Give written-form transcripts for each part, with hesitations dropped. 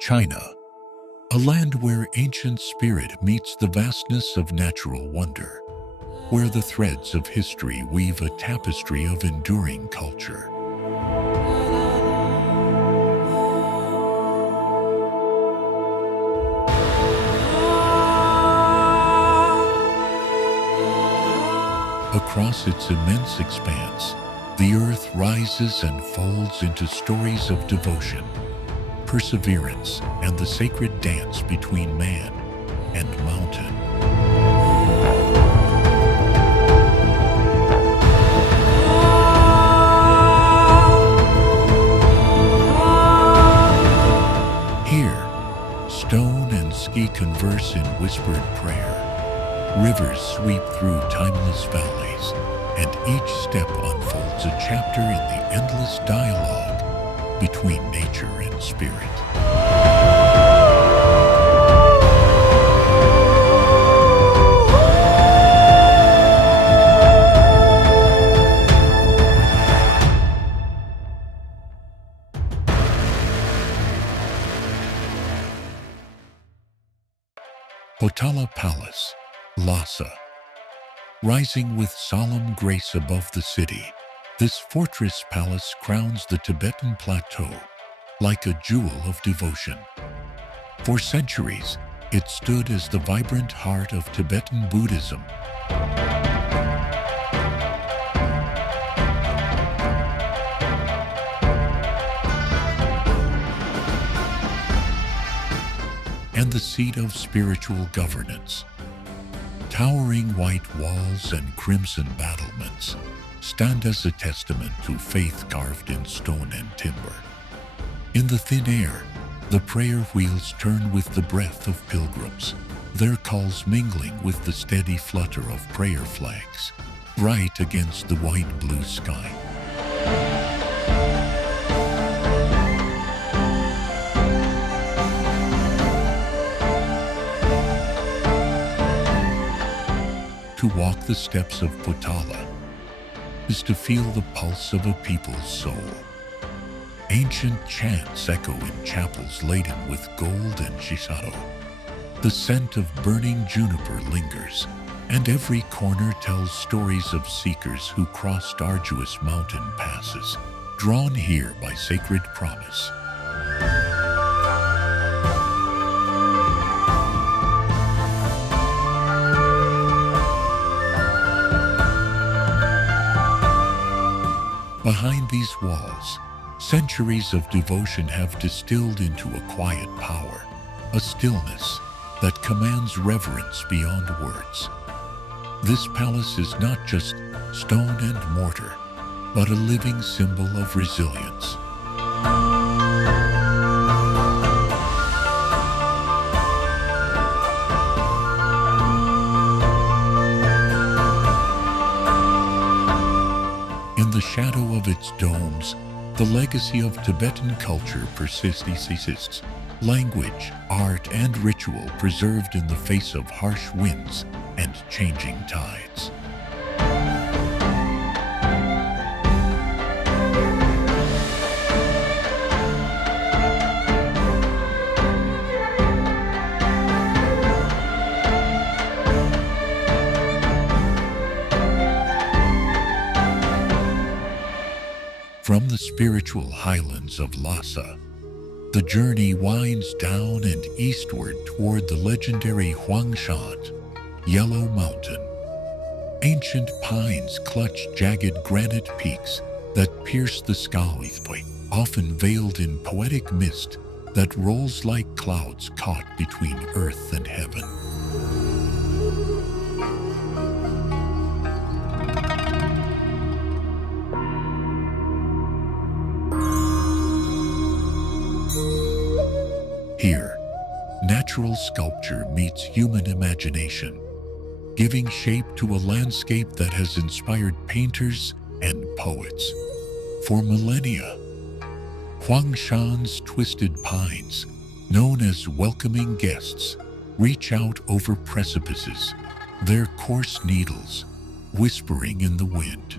China, a land where ancient spirit meets the vastness of natural wonder, where the threads of history weave a tapestry of enduring culture. Across its immense expanse, the earth rises and folds into stories of devotion, perseverance, and the sacred dance between man and mountain. Here, stone and ski converse in whispered prayer. Rivers sweep through timeless valleys, and each step unfolds a chapter in the endless dialogue between nature and spirit. Potala Palace, Lhasa. Rising with solemn grace above the city, this fortress palace crowns the Tibetan plateau like a jewel of devotion. For centuries, it stood as the vibrant heart of Tibetan Buddhism. And the seat of spiritual governance. Towering white walls and crimson battlements stand as a testament to faith carved in stone and timber. In the thin air, the prayer wheels turn with the breath of pilgrims, their calls mingling with the steady flutter of prayer flags, bright against the white-blue sky. To walk the steps of Potala is to feel the pulse of a people's soul. Ancient chants echo in chapels laden with gold and shisado. The scent of burning juniper lingers, and every corner tells stories of seekers who crossed arduous mountain passes, drawn here by sacred promise. Behind these walls, centuries of devotion have distilled into a quiet power, a stillness that commands reverence beyond words. This palace is not just stone and mortar, but a living symbol of resilience. In the shadow of its domes, the legacy of Tibetan culture persists. Language, art, and ritual preserved in the face of harsh winds and changing tides. From the spiritual highlands of Lhasa, the journey winds down and eastward toward the legendary Huangshan, Yellow Mountain. Ancient pines clutch jagged granite peaks that pierce the sky, often veiled in poetic mist that rolls like clouds caught between earth and heaven. Here, natural sculpture meets human imagination, giving shape to a landscape that has inspired painters and poets for millennia. Huangshan's twisted pines, known as welcoming guests, reach out over precipices, their coarse needles whispering in the wind.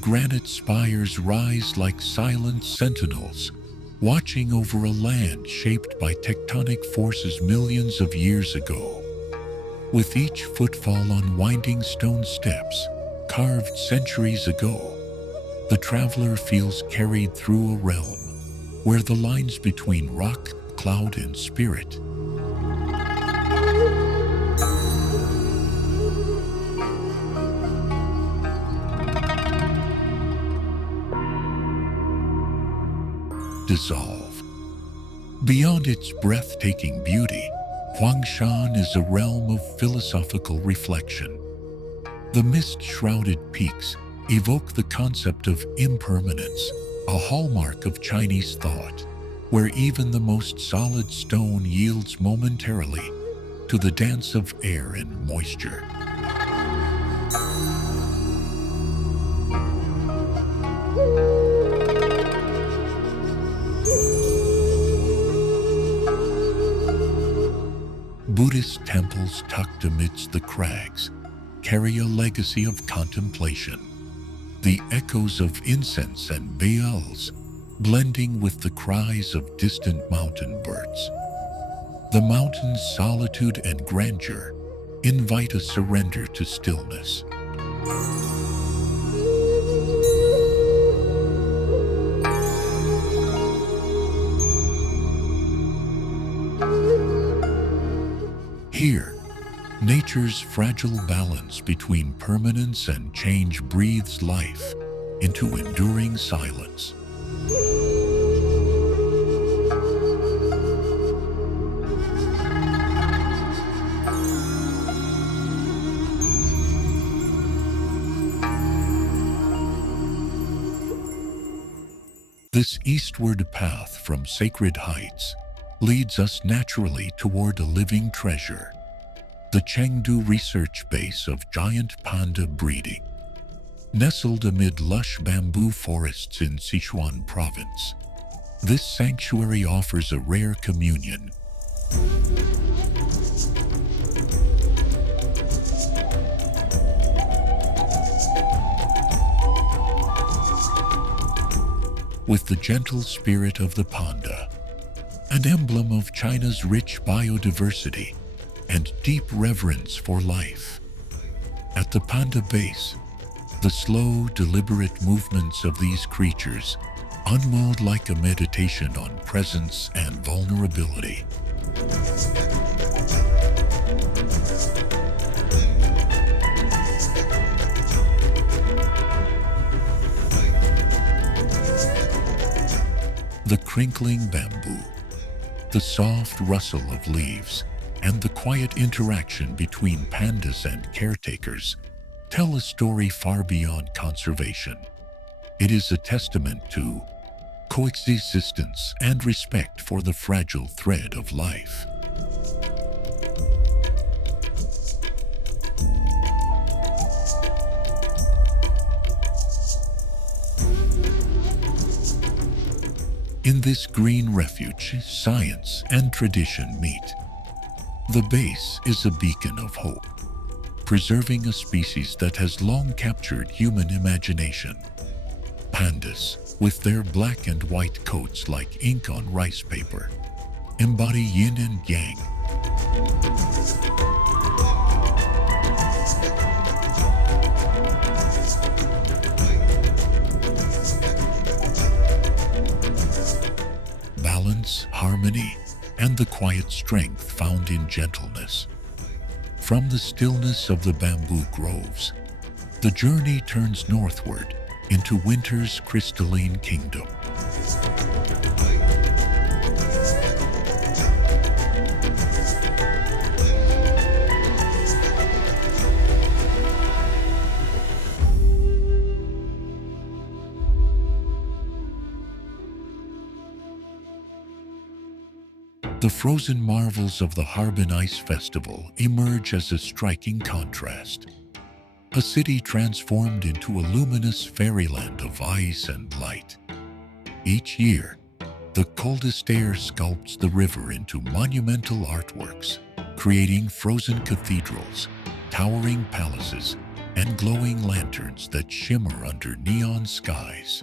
granite spires rise like silent sentinels, watching over a land shaped by tectonic forces millions of years ago. With each footfall on winding stone steps, carved centuries ago, the traveler feels carried through a realm where the lines between rock, cloud, and spirit dissolve. Beyond its breathtaking beauty, Huangshan is a realm of philosophical reflection. The mist-shrouded peaks evoke the concept of impermanence, a hallmark of Chinese thought, where even the most solid stone yields momentarily to the dance of air and moisture. Buddhist temples tucked amidst the crags carry a legacy of contemplation, the echoes of incense and bells blending with the cries of distant mountain birds. The mountain's solitude and grandeur invite a surrender to stillness. Here, nature's fragile balance between permanence and change breathes life into enduring silence. This eastward path from sacred heights leads us naturally toward a living treasure, the Chengdu research base of giant panda breeding. Nestled amid lush bamboo forests in Sichuan province, this sanctuary offers a rare communion with the gentle spirit of the panda, an emblem of China's rich biodiversity and deep reverence for life. At the panda base, the slow, deliberate movements of these creatures unmold like a meditation on presence and vulnerability. The crinkling bamboo, the soft rustle of leaves, and the quiet interaction between pandas and caretakers tell a story far beyond conservation. It is a testament to coexistence and respect for the fragile thread of life. In this green refuge, science and tradition meet. The base is a beacon of hope, preserving a species that has long captured human imagination. Pandas, with their black and white coats like ink on rice paper, embody yin and yang. Balance, harmony, and the quiet strength found in gentleness. From the stillness of the bamboo groves, the journey turns northward into winter's crystalline kingdom. The frozen marvels of the Harbin Ice Festival emerge as a striking contrast. A city transformed into a luminous fairyland of ice and light. Each year, the coldest air sculpts the river into monumental artworks, creating frozen cathedrals, towering palaces, and glowing lanterns that shimmer under neon skies.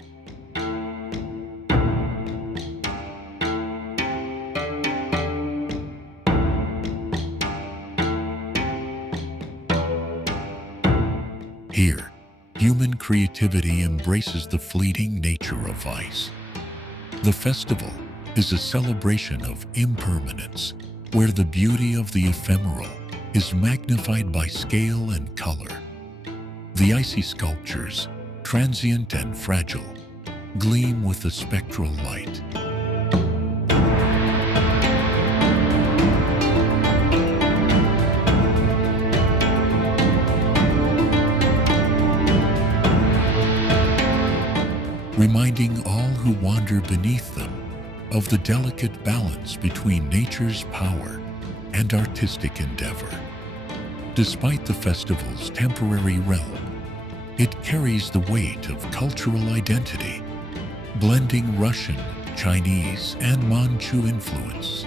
Here, human creativity embraces the fleeting nature of ice. The festival is a celebration of impermanence, where the beauty of the ephemeral is magnified by scale and color. The icy sculptures, transient and fragile, gleam with a spectral light. Reminding all who wander beneath them of the delicate balance between nature's power and artistic endeavor. Despite the festival's temporary realm, it carries the weight of cultural identity, blending Russian, Chinese, and Manchu influence.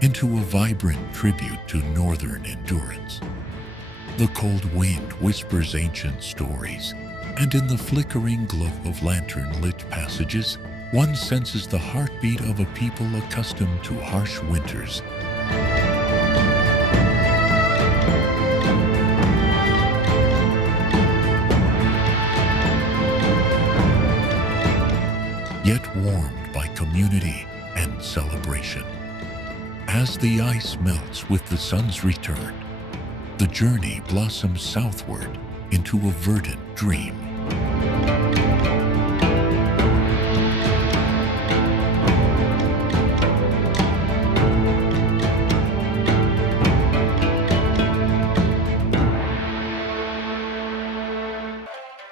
Into a vibrant tribute to northern endurance. The cold wind whispers ancient stories, and in the flickering glow of lantern-lit passages, one senses the heartbeat of a people accustomed to harsh winters. Yet warmed by community and celebration. As the ice melts with the sun's return, the journey blossoms southward into a verdant dream.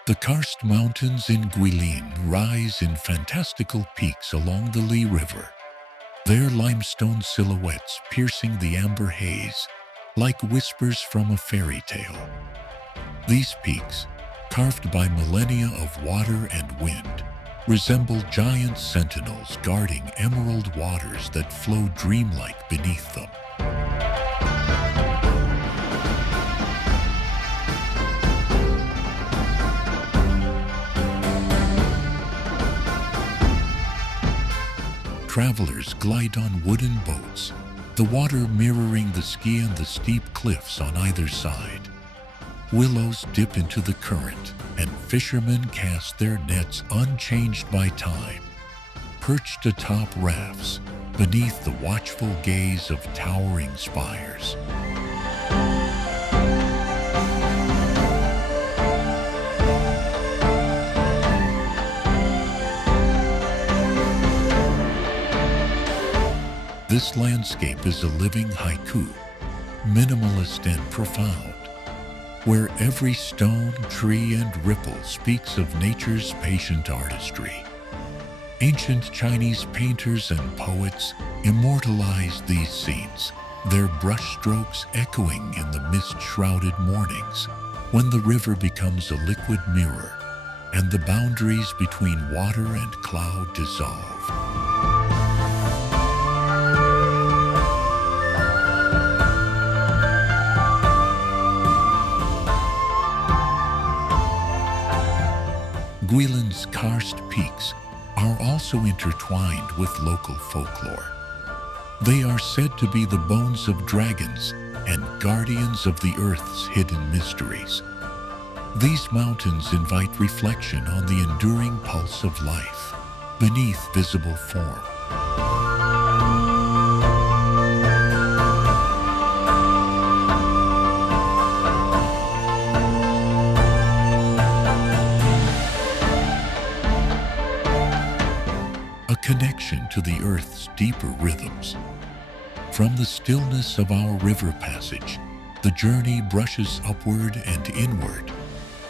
The karst mountains in Guilin rise in fantastical peaks along the Li River, their limestone silhouettes piercing the amber haze like whispers from a fairy tale. These peaks, carved by millennia of water and wind, resemble giant sentinels guarding emerald waters that flow dreamlike beneath them. Travelers glide on wooden boats, the water mirroring the ski and the steep cliffs on either side. Willows dip into the current, and fishermen cast their nets unchanged by time, perched atop rafts beneath the watchful gaze of towering spires. This landscape is a living haiku, minimalist and profound, where every stone, tree, and ripple speaks of nature's patient artistry. Ancient Chinese painters and poets immortalized these scenes, their brushstrokes echoing in the mist-shrouded mornings, when the river becomes a liquid mirror and the boundaries between water and cloud dissolve. Guilin's karst peaks are also intertwined with local folklore. They are said to be the bones of dragons and guardians of the earth's hidden mysteries. These mountains invite reflection on the enduring pulse of life beneath visible form. Connection to the earth's deeper rhythms. From the stillness of our river passage, the journey brushes upward and inward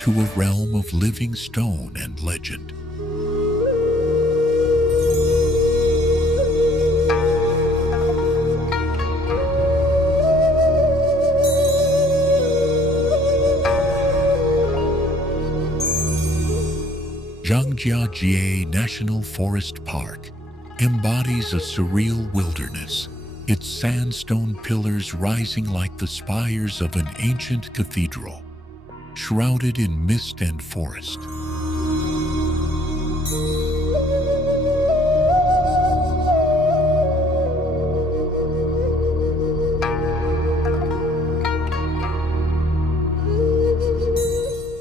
to a realm of living stone and legend. Zhangjiajie National Forest Park embodies a surreal wilderness, its sandstone pillars rising like the spires of an ancient cathedral, shrouded in mist and forest.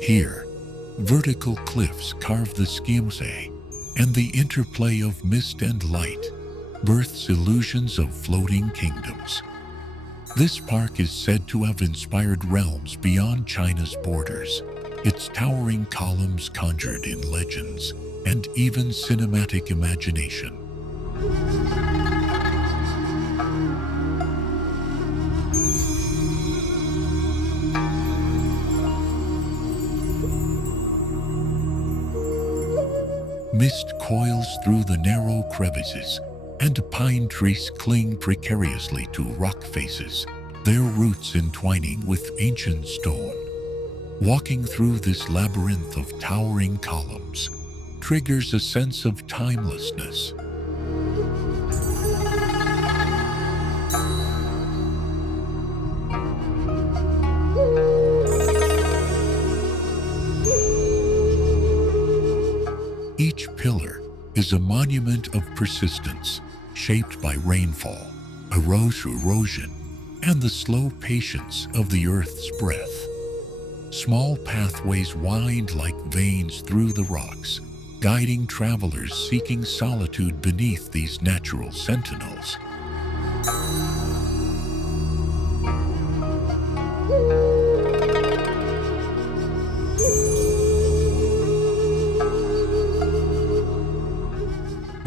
Here, vertical cliffs carve the Skiemsee, and the interplay of mist and light births illusions of floating kingdoms. This park is said to have inspired realms beyond China's borders, its towering columns conjured in legends and even cinematic imagination. Mist coils through the narrow crevices, and pine trees cling precariously to rock faces, their roots entwining with ancient stone. Walking through this labyrinth of towering columns triggers a sense of timelessness. Each pillar is a monument of persistence, shaped by rainfall, erosion, and the slow patience of the earth's breath. Small pathways wind like veins through the rocks, guiding travelers seeking solitude beneath these natural sentinels.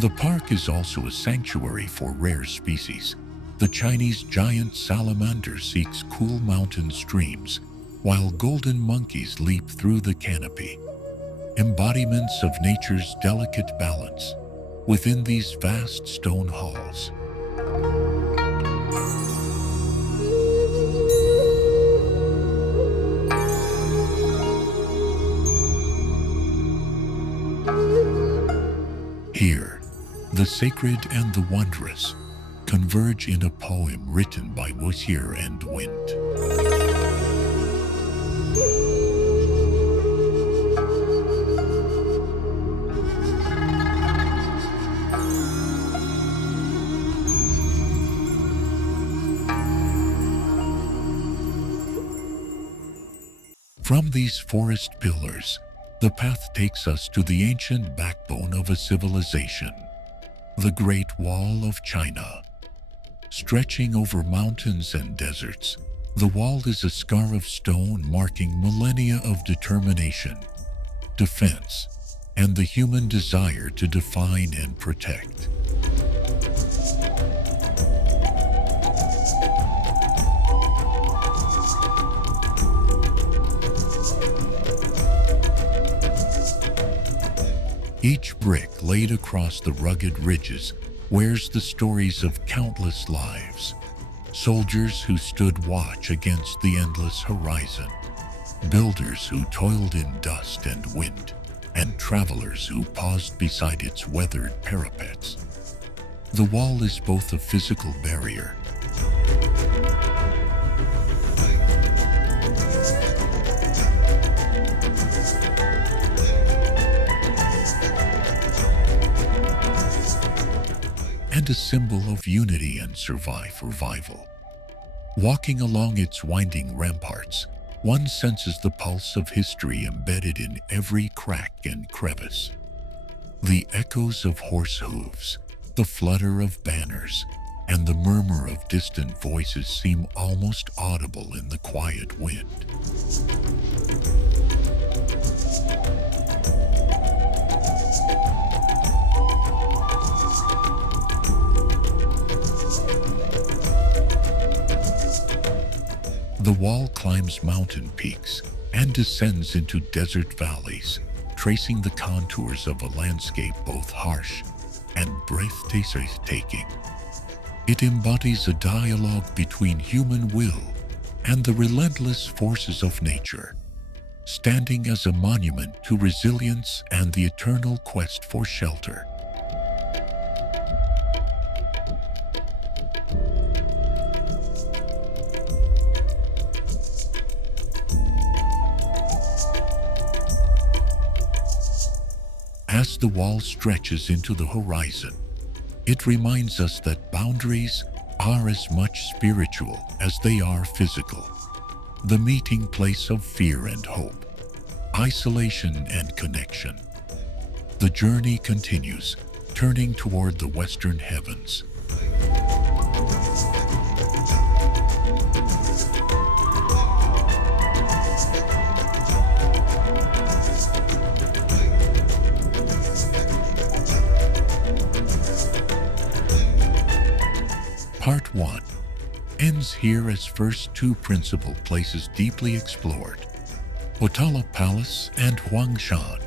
The park is also a sanctuary for rare species. The Chinese giant salamander seeks cool mountain streams, while golden monkeys leap through the canopy, embodiments of nature's delicate balance within these vast stone halls. Here, the sacred and the wondrous converge in a poem written by Wuxier and Wind. From these forest pillars, the path takes us to the ancient backbone of a civilization, the Great Wall of China. Stretching over mountains and deserts, the wall is a scar of stone marking millennia of determination, defense, and the human desire to define and protect. Each brick laid across the rugged ridges wears the stories of countless lives. Soldiers who stood watch against the endless horizon, builders who toiled in dust and wind, and travelers who paused beside its weathered parapets. The wall is both a physical barrier and a symbol of unity and survival. Walking along its winding ramparts, one senses the pulse of history embedded in every crack and crevice. The echoes of horse hooves, the flutter of banners, and the murmur of distant voices seem almost audible in the quiet wind. The wall climbs mountain peaks and descends into desert valleys, tracing the contours of a landscape both harsh and breathtaking. It embodies a dialogue between human will and the relentless forces of nature, standing as a monument to resilience and the eternal quest for shelter. As the wall stretches into the horizon, it reminds us that boundaries are as much spiritual as they are physical, the meeting place of fear and hope, isolation and connection. The journey continues, turning toward the western heavens. Part 1 ends here as first two principal places deeply explored, Potala Palace and Huangshan.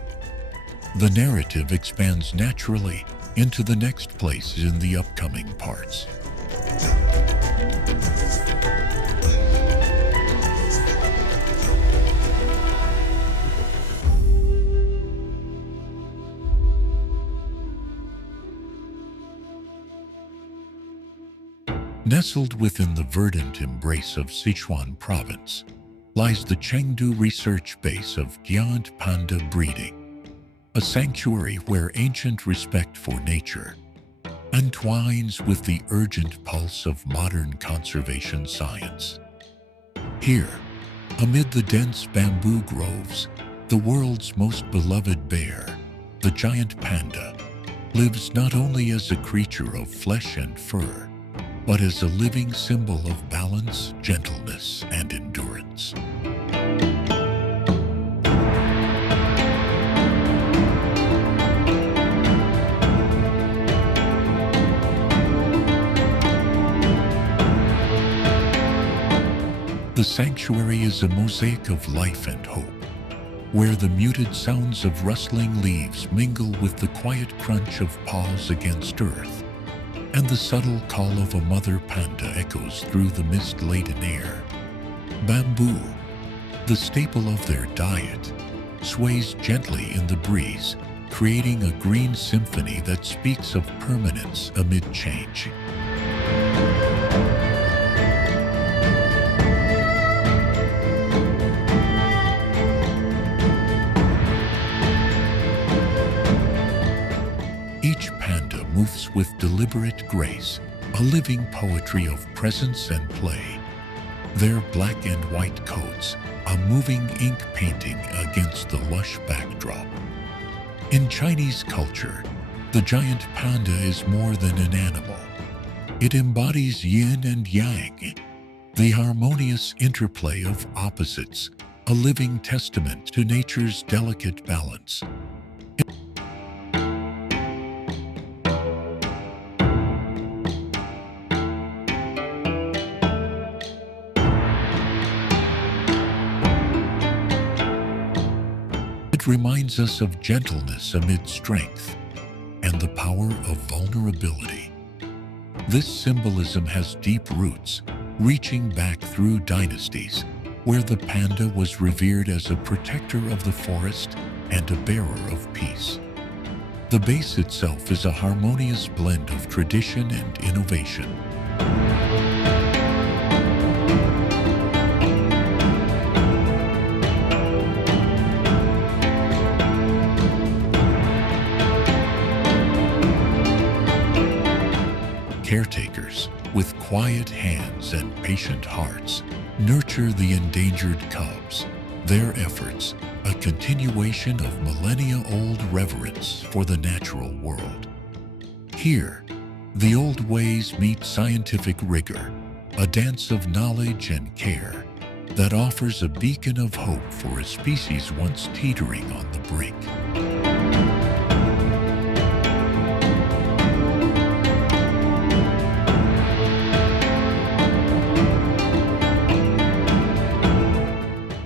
The narrative expands naturally into the next places in the upcoming parts. Nestled within the verdant embrace of Sichuan province lies the Chengdu research base of giant panda breeding, a sanctuary where ancient respect for nature entwines with the urgent pulse of modern conservation science. Here, amid the dense bamboo groves, the world's most beloved bear, the giant panda, lives not only as a creature of flesh and fur, but as a living symbol of balance, gentleness, and endurance. The sanctuary is a mosaic of life and hope, where the muted sounds of rustling leaves mingle with the quiet crunch of paws against earth, and the subtle call of a mother panda echoes through the mist-laden air. Bamboo, the staple of their diet, sways gently in the breeze, creating a green symphony that speaks of permanence amid change. Each panda moves with deliberate grace, a living poetry of presence and play. Their black and white coats, a moving ink painting against the lush backdrop. In Chinese culture, the giant panda is more than an animal. It embodies yin and yang, the harmonious interplay of opposites, a living testament to nature's delicate balance. It reminds us of gentleness amid strength and the power of vulnerability. This symbolism has deep roots, reaching back through dynasties, where the panda was revered as a protector of the forest and a bearer of peace. The base itself is a harmonious blend of tradition and innovation. Caretakers, with quiet hands and patient hearts, nurture the endangered cubs, their efforts a continuation of millennia-old reverence for the natural world. Here, the old ways meet scientific rigor, a dance of knowledge and care that offers a beacon of hope for a species once teetering on the brink.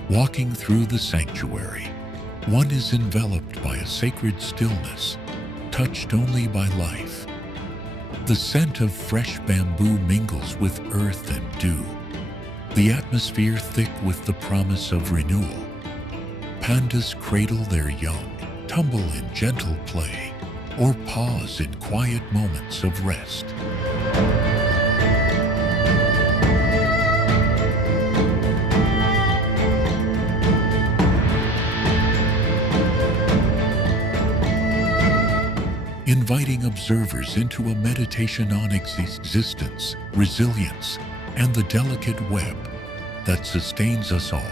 Walking through the sanctuary, one is enveloped by a sacred stillness, touched only by life. The scent of fresh bamboo mingles with earth and dew, the atmosphere thick with the promise of renewal. Pandas cradle their young, tumble in gentle play, or pause in quiet moments of rest. Inviting observers into a meditation on existence, resilience, and the delicate web that sustains us all.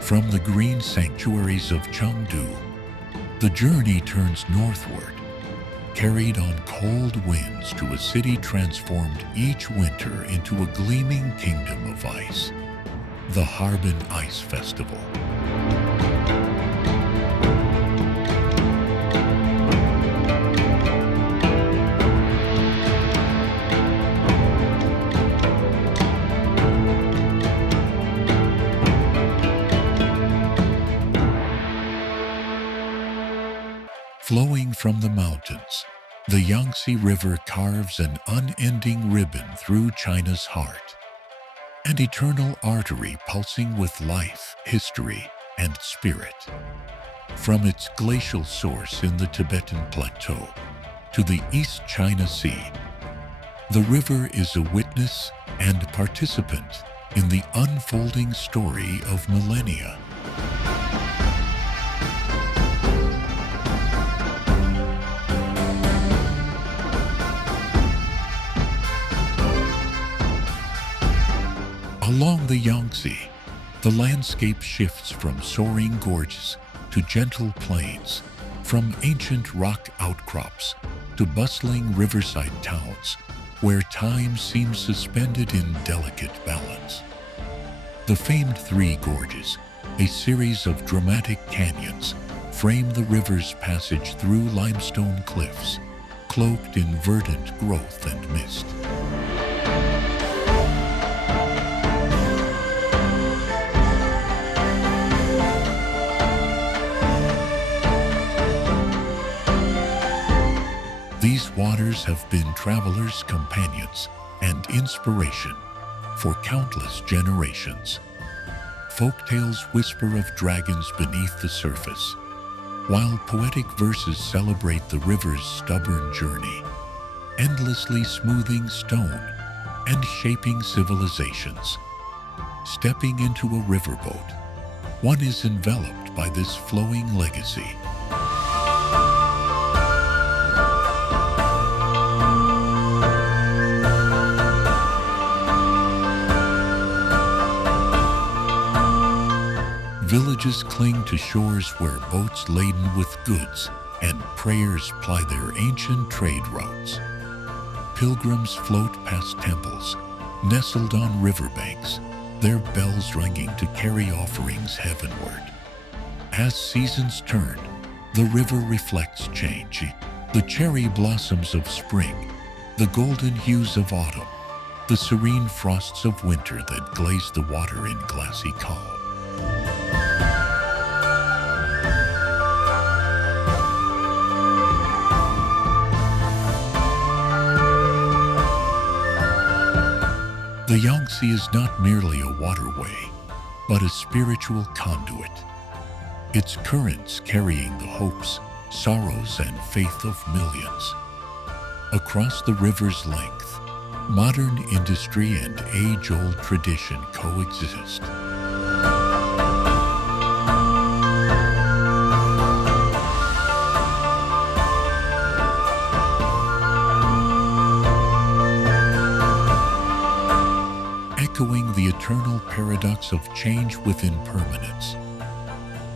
From the green sanctuaries of Chengdu, the journey turns northward, carried on cold winds to a city transformed each winter into a gleaming kingdom of ice, the Harbin Ice Festival. Flowing from the mountains, the Yangtze River carves an unending ribbon through China's heart, an eternal artery pulsing with life, history, and spirit. From its glacial source in the Tibetan Plateau to the East China Sea, the river is a witness and participant in the unfolding story of millennia. Along the Yangtze, the landscape shifts from soaring gorges to gentle plains, from ancient rock outcrops to bustling riverside towns where time seems suspended in delicate balance. The famed Three Gorges, a series of dramatic canyons, frame the river's passage through limestone cliffs, cloaked in verdant growth and mist. These waters have been travelers' companions and inspiration for countless generations. Folktales whisper of dragons beneath the surface, while poetic verses celebrate the river's stubborn journey, endlessly smoothing stone and shaping civilizations. Stepping into a riverboat, one is enveloped by this flowing legacy. Villages cling to shores where boats laden with goods and prayers ply their ancient trade routes. Pilgrims float past temples, nestled on riverbanks, their bells ringing to carry offerings heavenward. As seasons turn, the river reflects change, the cherry blossoms of spring, the golden hues of autumn, the serene frosts of winter that glaze the water in glassy calm. The Yangtze is not merely a waterway, but a spiritual conduit. Its currents carrying the hopes, sorrows, and faith of millions. Across the river's length, modern industry and age-old tradition coexist. Echoing the eternal paradox of change with impermanence.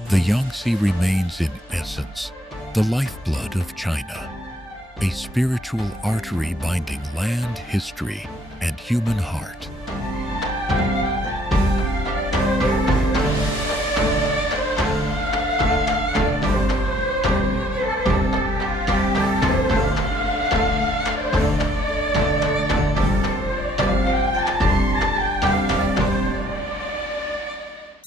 The Yangtze remains in essence the lifeblood of China, a spiritual artery binding land, history, and human heart.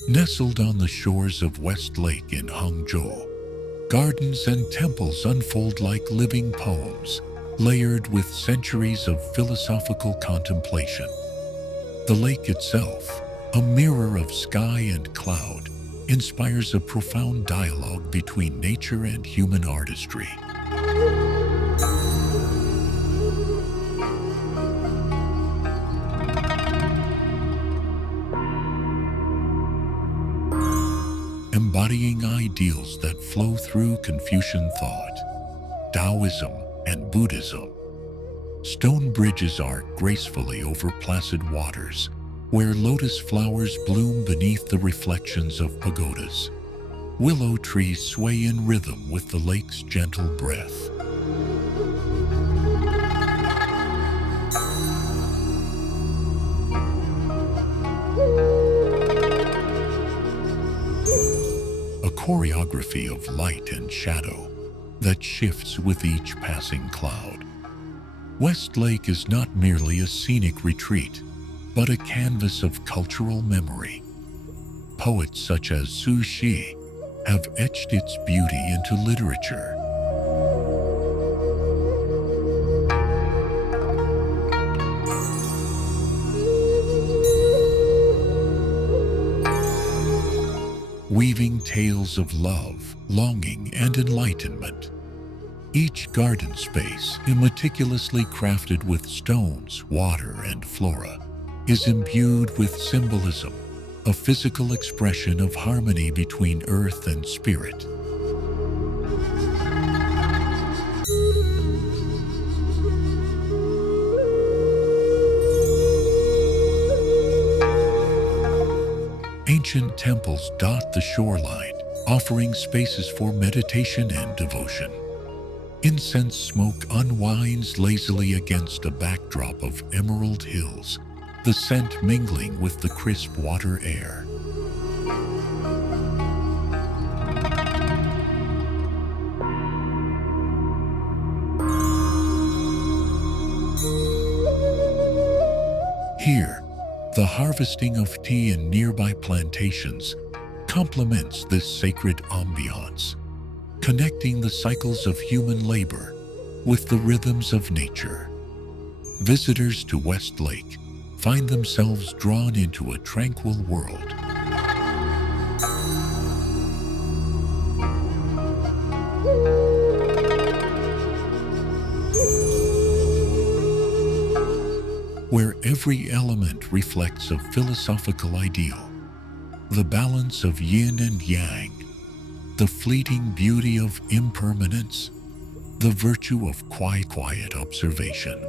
Nestled on the shores of West Lake in Hangzhou, gardens and temples unfold like living poems, layered with centuries of philosophical contemplation. The lake itself, a mirror of sky and cloud, inspires a profound dialogue between nature and human artistry. Embodying ideals that flow through Confucian thought, Taoism, and Buddhism, stone bridges arc gracefully over placid waters, where lotus flowers bloom beneath the reflections of pagodas. Willow trees sway in rhythm with the lake's gentle breath. A choreography of light and shadow that shifts with each passing cloud. Westlake is not merely a scenic retreat, but a canvas of cultural memory. Poets such as Su Shi have etched its beauty into literature. Weaving tales of love, longing, and enlightenment. Each garden space, meticulously crafted with stones, water, and flora, is imbued with symbolism, a physical expression of harmony between earth and spirit. Ancient temples dot the shoreline, offering spaces for meditation and devotion. Incense smoke unwinds lazily against a backdrop of emerald hills, the scent mingling with the crisp water air. Here, the harvesting of tea in nearby plantations complements this sacred ambiance, connecting the cycles of human labor with the rhythms of nature. Visitors to Westlake find themselves drawn into a tranquil world. Where every element reflects a philosophical ideal, the balance of yin and yang, the fleeting beauty of impermanence, the virtue of quiet observation.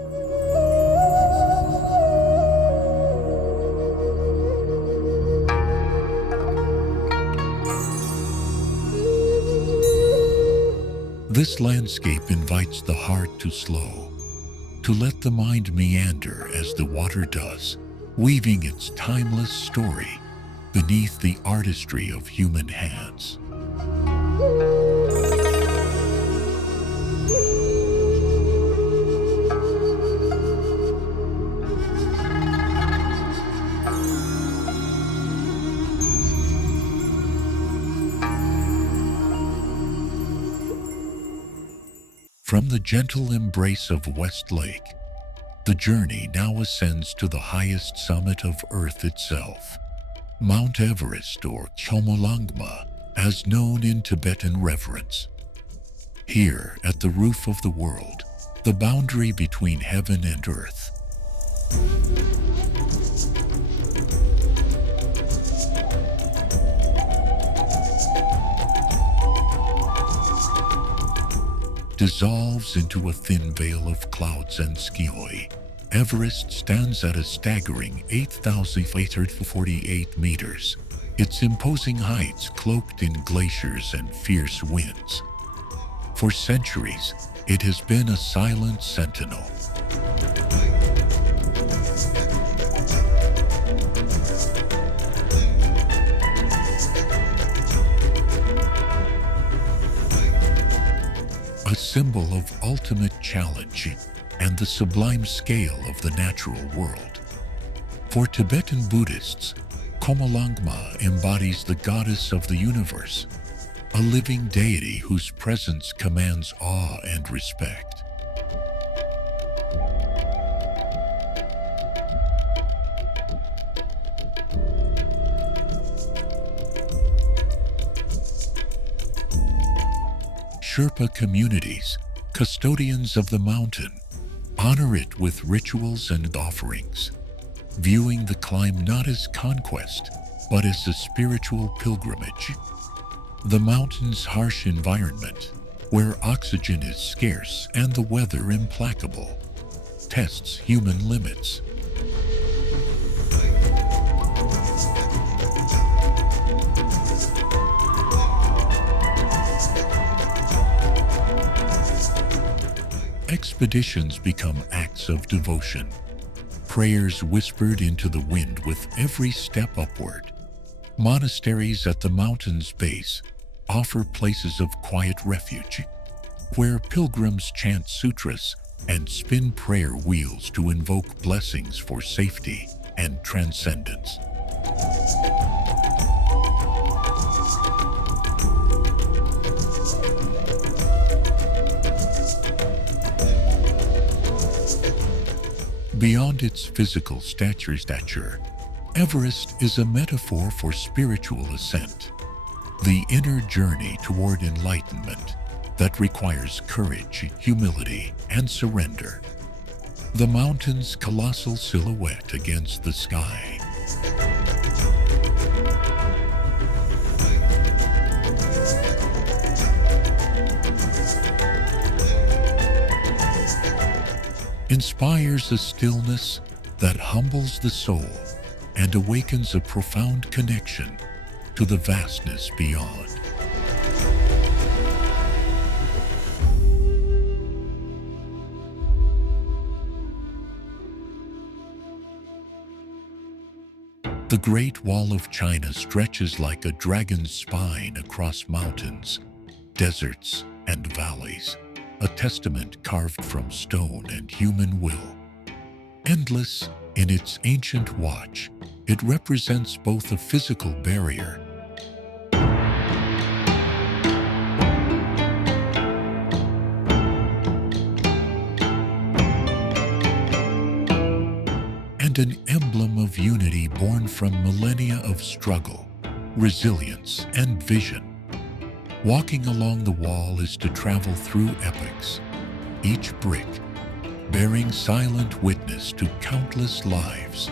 This landscape invites the heart to slow, to let the mind meander as the water does, weaving its timeless story beneath the artistry of human hands. From the gentle embrace of Westlake, the journey now ascends to the highest summit of Earth itself, Mount Everest, or Chomolungma, as known in Tibetan reverence. Here, at the roof of the world, the boundary between heaven and earth, dissolves into a thin veil of clouds and skioi. Everest stands at a staggering 8,848 meters, its imposing heights cloaked in glaciers and fierce winds. For centuries, it has been a silent sentinel. A symbol of ultimate challenge and the sublime scale of the natural world. For Tibetan Buddhists, Chomolungma embodies the goddess of the universe, a living deity whose presence commands awe and respect. Sherpa communities, custodians of the mountain, honor it with rituals and offerings, viewing the climb not as conquest, but as a spiritual pilgrimage. The mountain's harsh environment, where oxygen is scarce and the weather implacable, tests human limits. Expeditions become acts of devotion, prayers whispered into the wind with every step upward. Monasteries at the mountain's base offer places of quiet refuge, where pilgrims chant sutras and spin prayer wheels to invoke blessings for safety and transcendence. Beyond its physical stature, Everest is a metaphor for spiritual ascent, the inner journey toward enlightenment that requires courage, humility, and surrender. The mountain's colossal silhouette against the sky. Inspires a stillness that humbles the soul and awakens a profound connection to the vastness beyond. The Great Wall of China stretches like a dragon's spine across mountains, deserts, and valleys, a testament carved from stone and human will. Endless in its ancient watch, it represents both a physical barrier and an emblem of unity born from millennia of struggle, resilience, and vision. Walking along the wall is to travel through epochs, each brick bearing silent witness to countless lives.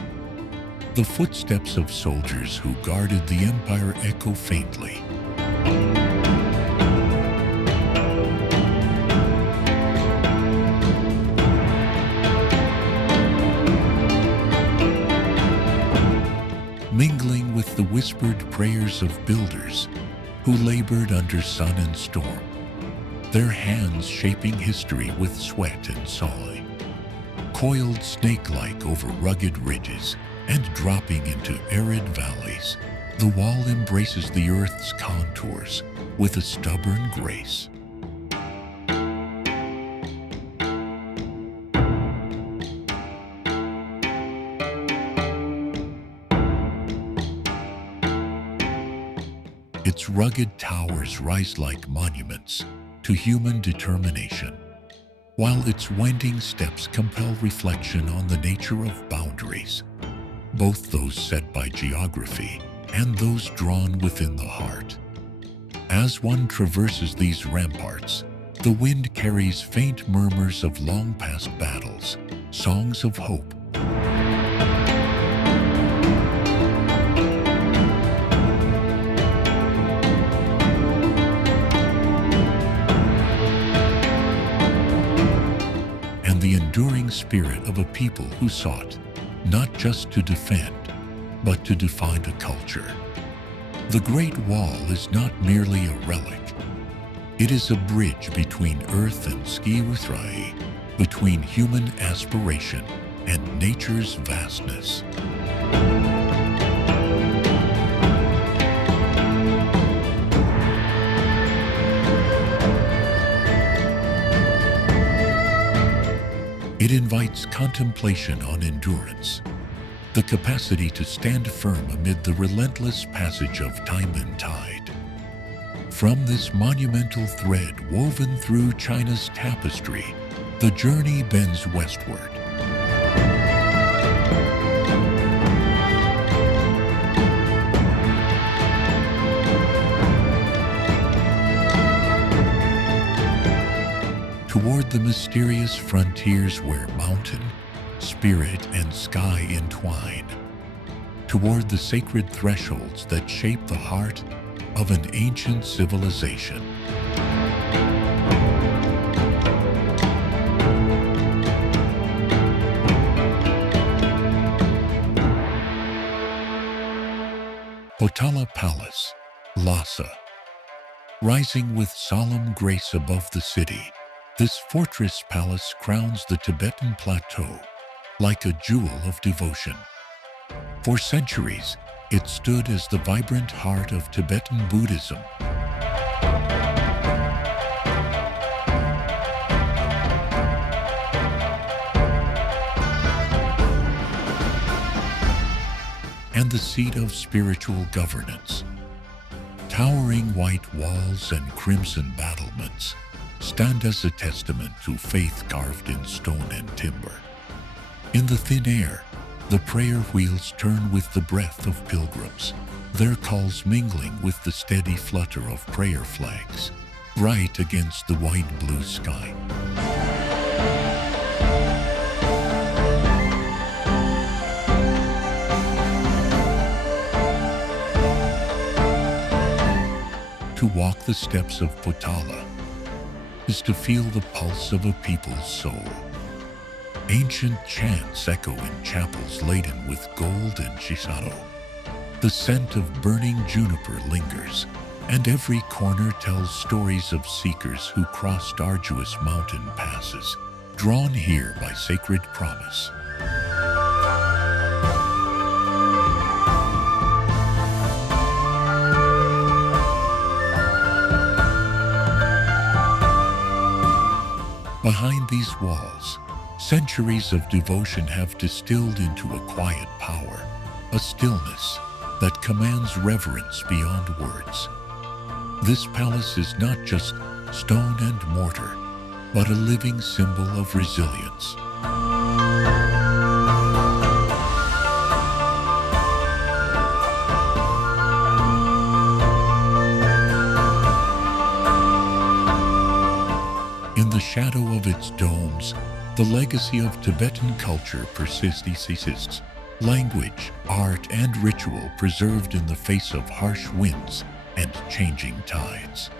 The footsteps of soldiers who guarded the empire echo faintly. Mingling with the whispered prayers of builders who labored under sun and storm, their hands shaping history with sweat and sawing, coiled snake-like over rugged ridges and dropping into arid valleys. The wall embraces the earth's contours with a stubborn grace. Its rugged towers rise like monuments to human determination, while its winding steps compel reflection on the nature of boundaries, both those set by geography and those drawn within the heart. As one traverses these ramparts, the wind carries faint murmurs of long-past battles, songs of hope. The enduring spirit of a people who sought not just to defend, but to define a culture. The Great Wall is not merely a relic. It is a bridge between earth and ski-wuthrai, between human aspiration and nature's vastness. It invites contemplation on endurance, the capacity to stand firm amid the relentless passage of time and tide. From this monumental thread woven through China's tapestry, the journey bends westward. toward the mysterious frontiers where mountain, spirit, and sky entwine, toward the sacred thresholds that shape the heart of an ancient civilization. Potala Palace, Lhasa. Rising with solemn grace above the city, this fortress palace crowns the Tibetan plateau like a jewel of devotion. For centuries, it stood as the vibrant heart of Tibetan Buddhism. And the seat of spiritual governance. Towering white walls and crimson battlements stand as a testament to faith carved in stone and timber. In the thin air, the prayer wheels turn with the breath of pilgrims, their calls mingling with the steady flutter of prayer flags, right against the white-blue sky. To walk the steps of Potala is to feel the pulse of a people's soul. Ancient chants echo in chapels laden with gold and shisado. The scent of burning juniper lingers, and every corner tells stories of seekers who crossed arduous mountain passes, drawn here by sacred promise. Behind these walls, centuries of devotion have distilled into a quiet power, a stillness that commands reverence beyond words. This palace is not just stone and mortar, but a living symbol of resilience. In the shadow of its domes, the legacy of Tibetan culture persists. Language, art, and ritual preserved in the face of harsh winds and changing tides.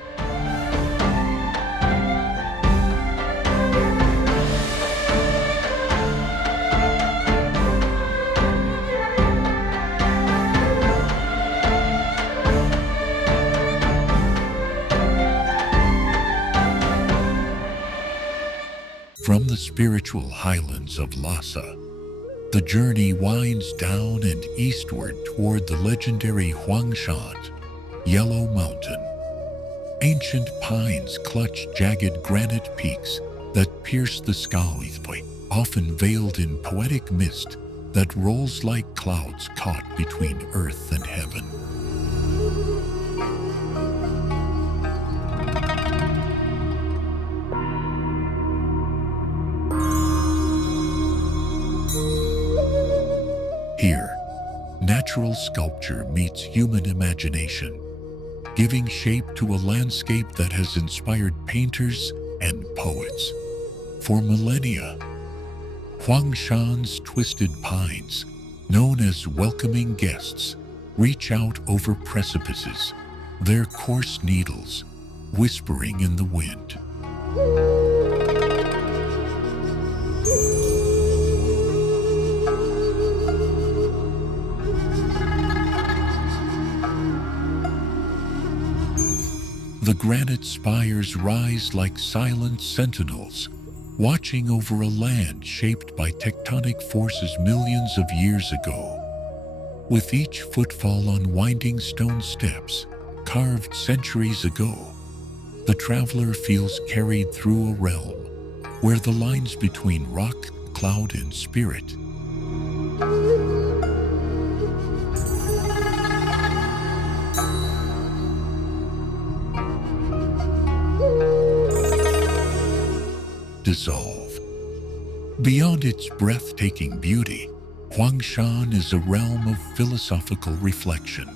From the spiritual highlands of Lhasa, the journey winds down and eastward toward the legendary Huangshan, Yellow Mountain. Ancient pines clutch jagged granite peaks that pierce the sky, often veiled in poetic mist that rolls like clouds caught between earth and heaven. Here, natural sculpture meets human imagination, giving shape to a landscape that has inspired painters and poets for millennia. Huangshan's twisted pines, known as welcoming guests, reach out over precipices, their coarse needles whispering in the wind. The granite spires rise like silent sentinels, watching over a land shaped by tectonic forces millions of years ago. With each footfall on winding stone steps, carved centuries ago, the traveler feels carried through a realm where the lines between rock, cloud, and spirit dissolve. Beyond its breathtaking beauty, Huangshan is a realm of philosophical reflection.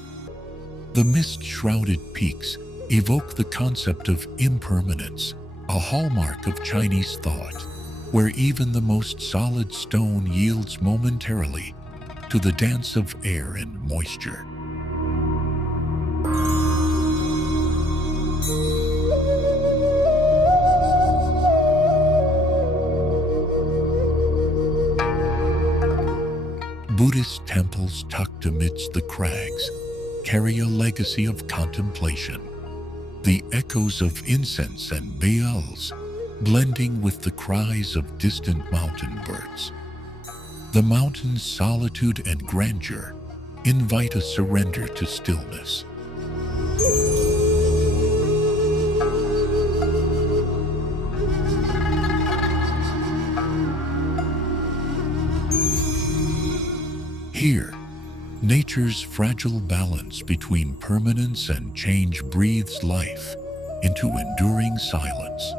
The mist-shrouded peaks evoke the concept of impermanence, a hallmark of Chinese thought, where even the most solid stone yields momentarily to the dance of air and moisture. Buddhist temples tucked amidst the crags carry a legacy of contemplation, the echoes of incense and bells blending with the cries of distant mountain birds. The mountain's solitude and grandeur invite a surrender to stillness. Here, nature's fragile balance between permanence and change breathes life into enduring silence.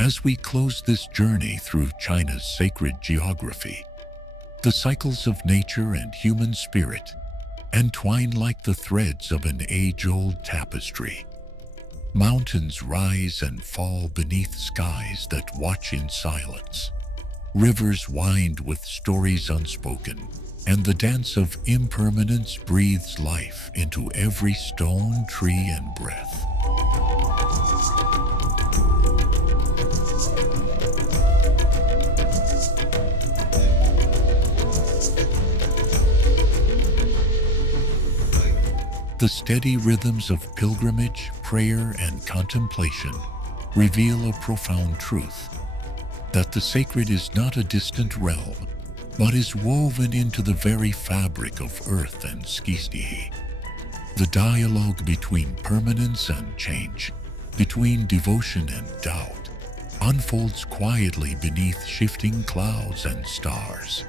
As we close this journey through China's sacred geography, the cycles of nature and human spirit entwine like the threads of an age-old tapestry. Mountains rise and fall beneath skies that watch in silence. Rivers wind with stories unspoken, and the dance of impermanence breathes life into every stone, tree, and breath. The steady rhythms of pilgrimage, prayer, and contemplation reveal a profound truth: that the sacred is not a distant realm, but is woven into the very fabric of earth and skistihi. The dialogue between permanence and change, between devotion and doubt, unfolds quietly beneath shifting clouds and stars.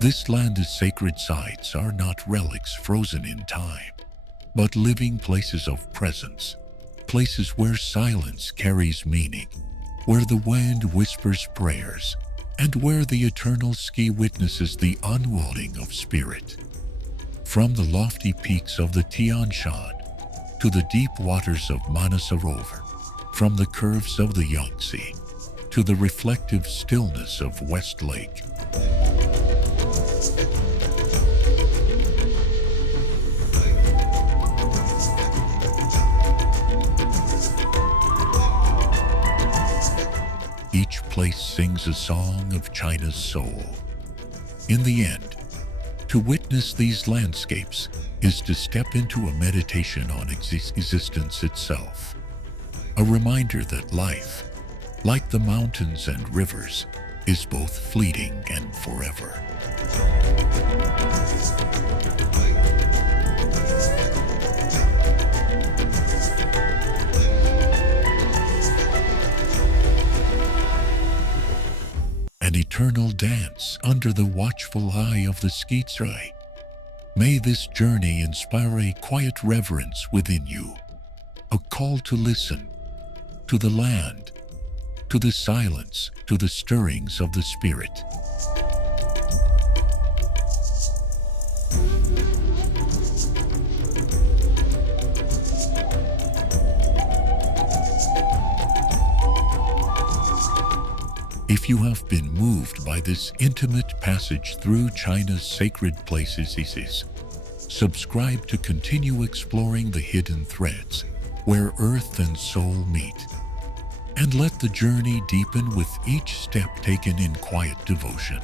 This land's sacred sites are not relics frozen in time, but living places of presence, places where silence carries meaning, where the wind whispers prayers, and where the eternal ski witnesses the unwilling of spirit. From the lofty peaks of the Tian Shan to the deep waters of Manasarovar, from the curves of the Yangtze to the reflective stillness of West Lake, each place sings a song of China's soul. In the end, to witness these landscapes is to step into a meditation on existence itself, a reminder that life, like the mountains and rivers, is both fleeting and forever. An eternal dance under the watchful eye of the Skitsui. May this journey inspire a quiet reverence within you, a call to listen, to the land, to the silence, to the stirrings of the spirit. If you have been moved by this intimate passage through China's sacred places, subscribe to continue exploring the hidden threads where earth and soul meet, and let the journey deepen with each step taken in quiet devotion.